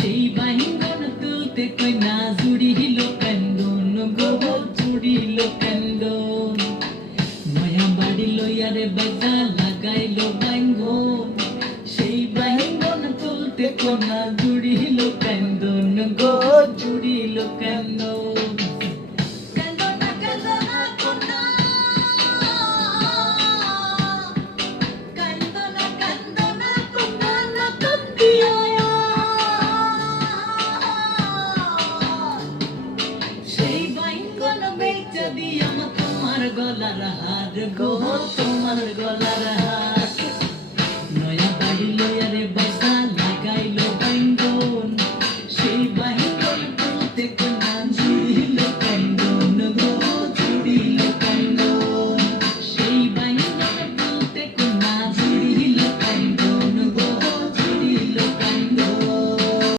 সেই বাইঙ্গন তুলতে কই না জুড়িল কান্দন গো জুড়িল কান্দন নয়া বাড়ি লইয়ারে বেদা লাগাইল বাইঙ্গন সেই বাইঙ্গন তুলতে কই না জুড়িল কান্দন গো জুড়িল কান্দন তোমার গলার হার গো তোমার গলার হার